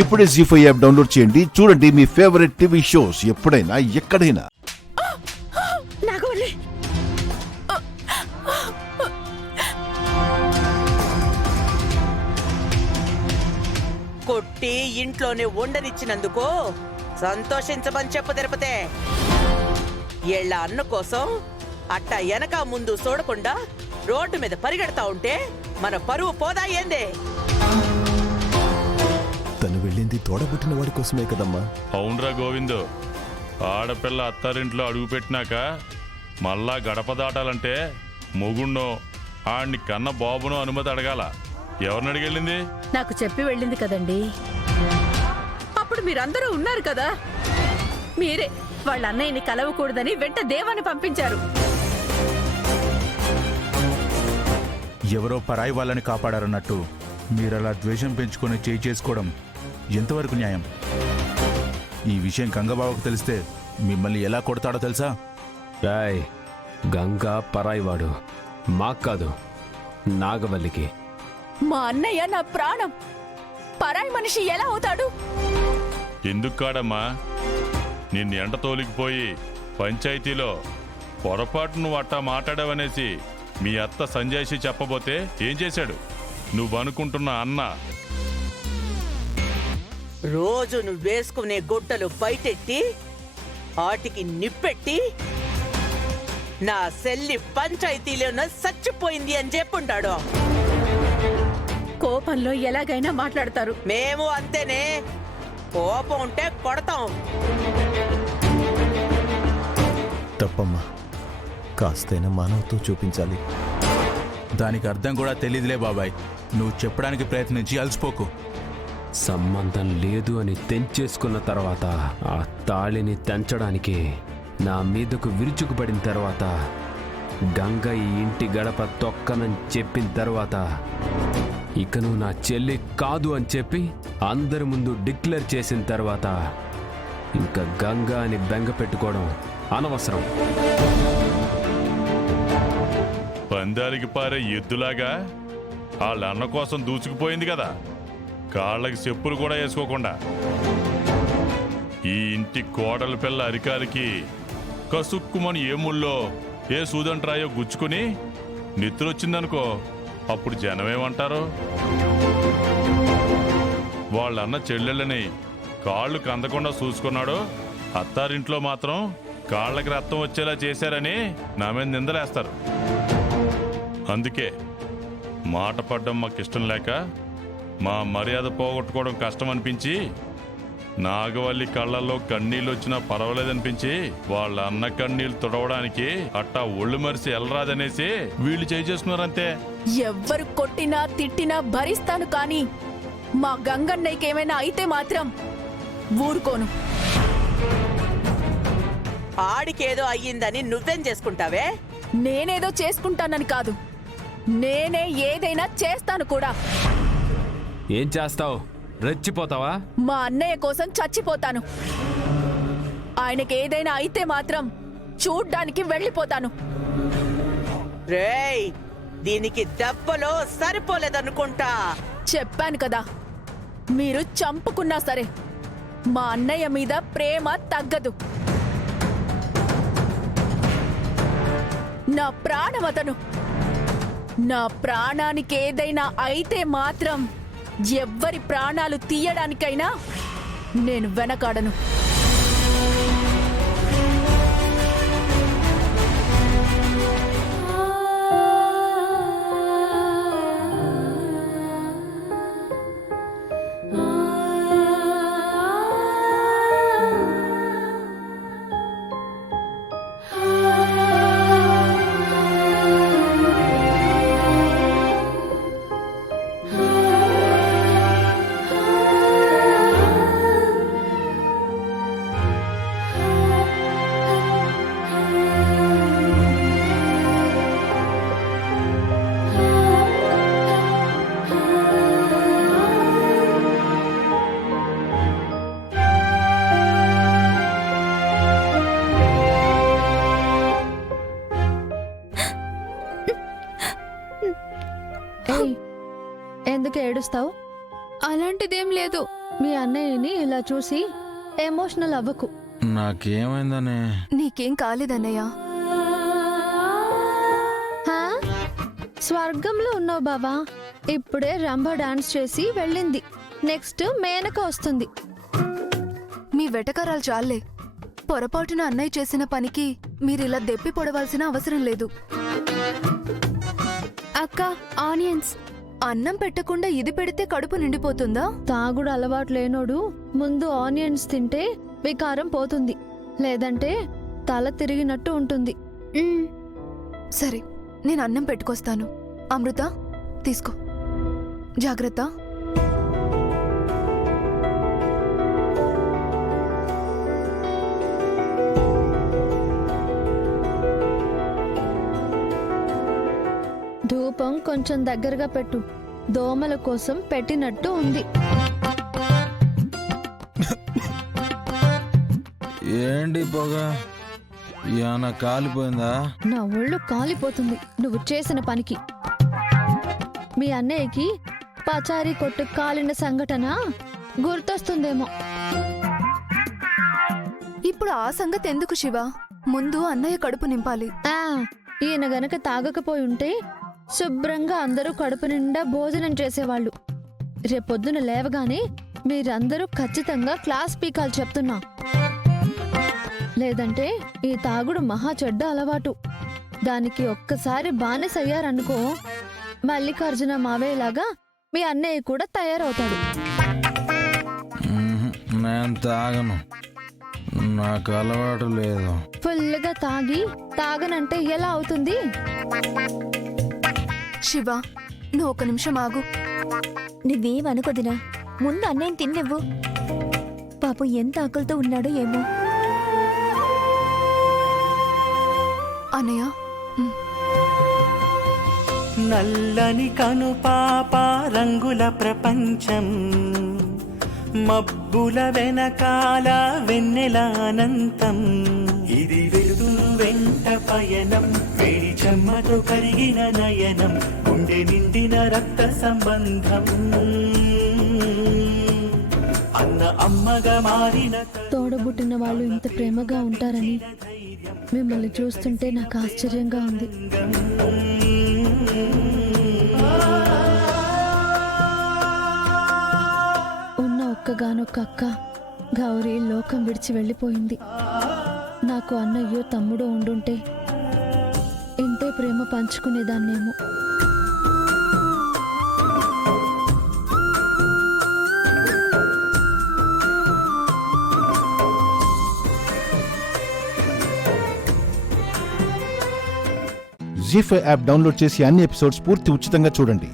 ఇప్పుడే జీ5 app download చేయండి. చూడండి మీ ఫేవరెట్ టీవీ షోస్ ఎప్పుడైనా ఎక్కడైనా. కొట్టి ఇంట్లోనే ఉండనిచ్చినందుకు సంతోషించమని చెప్పు తిరుపతే. ఏళ్ల అన్న కోసం అట్ట వెనక ముందు చూడకుండా రోడ్డు మీద పరిగెడతా ఉంటే మన పరువు పోదా ఏందే? తను వెళ్ళింది తోడబుట్టిన వాడి కోసమే కదమ్మా. అవునరా గోవిందు, ఆడపిల్ల అత్తారింట్లో అడుగుపెట్టినాక మళ్ళా గడప దాటాలంటే మొగుణ్ణో ఆడిని కన్న బాబునో అనుమతి అడగాల. ఎవరిని అడిగెళ్ళింది? నాకు చెప్పి వెళ్ళింది కదండి. అప్పుడు మీరందరూ ఉన్నారు కదా. మీరే వాళ్ళ అన్నయ్యని కలవకూడదని వెంట దేవాన్ని పంపించారు. ఎవరో పరాయి వాళ్ళని కాపాడారన్నట్టు మీరలా ద్వేషం పెంచుకొని చేయి చేసుకోవడం ఎంతవరకు న్యాయం? ఈ విషయం గంగబాబుకు తెలిస్తే మిమ్మల్ని ఎలా కొడతాడో తెలుసా? రాయ్, గంగా పరాయివాడు మాకు కాదు, నాగవల్లికి. మా అన్నయ్య నా ప్రాణం. పరాయి మనిషి ఎలా అవుతాడు? ఎందుకు కాడమ్మా? నిన్ను ఎండ తోలికిపోయి పంచాయతీలో పొరపాటు నువ్వు అట్టా మాట్లాడావనేసి మీ అత్త సంజయ్షి చెప్పబోతే ఏం చేశాడు? నువ్వనుకుంటున్న అన్న రోజు నువ్వు వేసుకునే గుట్టలు బయటెట్టి ఆటికి నిప్పెట్టి నా సెల్లి పంచాయతీలోన చచ్చిపోయింది అని చెప్పుంటాడు. కోపంలో ఎలాగైనా మాట్లాడతారు. మేము అంతేనే, కోపం ఉంటే కొడతాం. తప్పమ్మా, కాస్తైనా మానవత్వం చూపించాలి. దానికి అర్థం కూడా తెలీదులే బాబాయ్. నువ్వు చెప్పడానికి ప్రయత్నించి అలసిపోకు. సంబంధం లేదు అని తెంచేసుకున్న తర్వాత, ఆ తాళిని తెంచడానికి నా మీదకు విరుచుకుపడిన తర్వాత, గంగ ఈ ఇంటి గడప తొక్కనని చెప్పిన తర్వాత, ఇక నువ్వు నా చెల్లి కాదు అని చెప్పి అందరి ముందు డిక్లేర్ చేసిన తర్వాత, ఇంకా గంగ అని బెంగ పెట్టుకోవడం అనవసరం. పందాలకి పారే ఎద్దులాగా వాళ్ళ అన్న కోసం దూచుకుపోయింది కదా, కాళ్ళకి చెప్పులు కూడా వేసుకోకుండా. ఈ ఇంటి కోడల పిల్ల అరికాలికి కసుక్కుమని ఏ ముళ్ళో ఏ సూదంట్రాయో గుచ్చుకుని నిద్రొచ్చిందనుకో, అప్పుడు జనమేమంటారు? వాళ్ళన్న చెల్లెళ్ళని కాళ్ళు కందకుండా చూసుకున్నాడు, అత్తారింట్లో మాత్రం కాళ్ళకి రక్తం వచ్చేలా చేశారని నా మీద నిందలేస్తారు. అందుకే మాట పడ్డం మాకిష్టం లేక, మా మర్యాద పోగొట్టుకోవడం కష్టం అనిపించి, నాగవల్లి కళ్ళల్లో కన్నీళ్ళు వచ్చినా పర్వాలేదనిపించి వాళ్ళ అన్న కన్నీళ్లు తుడవడానికి అట్టా ఒళ్ళు మరిసి ఎల్లరాదనేసి వీళ్ళు చేసుకున్నారంతే. ఎవ్వరు కొట్టినా తిట్టినా భరిస్తాను, కానీ మా గంగన్నయ్యకేమైనా అయితే మాత్రం ఊరుకోను. ఆడికేదో అయ్యిందని నువ్వేం చేసుకుంటావే? నేనేదో చేసుకుంటానని కాదు, నేనే ఏదైనా చేస్తాను కూడా. ఏం చేస్తావు? రెచ్చిపోతావా? మా అన్నయ్య కోసం చచ్చిపోతాను. ఆయనకి ఏదైనా అయితే మాత్రం చూడ్డానికి వెళ్ళిపోతాను. రేయ్, దీనికి దెబ్బలో సరిపోలేదనుకుంటా. చెప్పాను కదా, మీరు చంపుకున్నా సరే మా అన్నయ్య మీద ప్రేమ తగ్గదు. నా ప్రాణం అతను. నా ప్రాణానికి ఏదైనా అయితే మాత్రం ఎవ్వరి ప్రాణాలు తీయడానికైనా నేను వెనకాడను. మీ అన్నయ్యని ఇలా చూసి ఎమోషనల్ అవ్వకు. నాకేమైందనే? నీకేం కాలేదన్నయ్య. హా? స్వర్గంలో ఉన్నావు బావా. ఇప్పుడే రంభ డాన్స్ చేసి వెళ్ళింది. నెక్స్ట్ మేనక వస్తుంది. మీ వెటకారాలు చాలే. పొరపాటున అన్నయ్య చేసిన పనికి మీరిలా దెప్పి పొడవాల్సిన అవసరం లేదు. అక్క, ఆనియన్స్. అన్నం పెట్టకుండా ఇది పెడితే కడుపు నిండిపోతుందా? తాగుడు అలవాటు లేనోడు ముందు ఆనియన్స్ తింటే వికారం పోతుంది, లేదంటే తల తిరిగినట్టు ఉంటుంది. సరే, నేను అన్నం పెట్టుకొస్తాను. అమృత, తీసుకో. జాగ్రత్త. ధూపం కొంచెం దగ్గరగా పెట్టు. దోమల కోసం పెట్టినట్టు ఉంది. ఏంటి పొగ? ఏమన్నా కాలిపోయిందా? నా ఒళ్ళు కాలిపోతుంది నువ్వు చేసిన పనికి. మీ అన్నయ్యకి పచారీ కొట్టు కాలిన సంఘటన గుర్తొస్తుందేమో. ఇప్పుడు ఆ సంగతి ఎందుకు శివ? ముందు అన్నయ్య కడుపు నింపాలి. ఈయన గనక తాగకపోయి ఉంటే శుభ్రంగా అందరూ కడుపు నిండా భోజనం చేసేవాళ్ళు. రేపొద్దున లేవగానే మీరందరూ ఖచ్చితంగా క్లాస్ పీకాలు చెప్తున్నా. లేదంటే ఈ తాగుడు మహా చెడ్డ అలవాటు. దానికి ఒక్కసారి బానిసయ్యారనుకో, మల్లికార్జున మావేలాగా మీ అన్నయ్య కూడా తయారవుతాడు. నేను తాగను, నాకు అలవాటు లేదు. ఫుల్గా తాగి తాగనంటే ఎలా అవుతుంది? శివ, నువ్వు ఒక నిమిషం ఆగు. నువ్వేమనుకోదినా, ముందు అన్నయ్యని తిన్నెవ్వు. పాపం ఎంత ఆకలితో ఉన్నాడో ఏమో. అన్నయ్య, నల్లని కను పాప రంగుల ప్రపంచం, మబ్బుల వెనకాల వెన్నెల అనంతం. ఇది వెలుగును వెంట పయనం, వేడి చెమ్మతో కరిగిన నయనం, గుండె నిండిన రక్త సంబంధం. అన్న అమ్మగా మారిన తోడబుట్టిన వాళ్ళు ఇంత ప్రేమగా ఉంటారని మిమ్మల్ని చూస్తుంటే నాకు ఆశ్చర్యంగా ఉంది. ఉన్న ఒక్కగానొక్క అక్క గౌరీ లోకం విడిచి వెళ్ళిపోయింది. నాకు అన్నయ్యో తమ్ముడో ఉండుంటే ఇంతే ప్రేమ పంచుకునేదాన్నేమో. జీ5 యాప్ డౌన్లోడ్ చేసి అన్ని ఎపిసోడ్స్ పూర్తి ఉచితంగా చూడండి.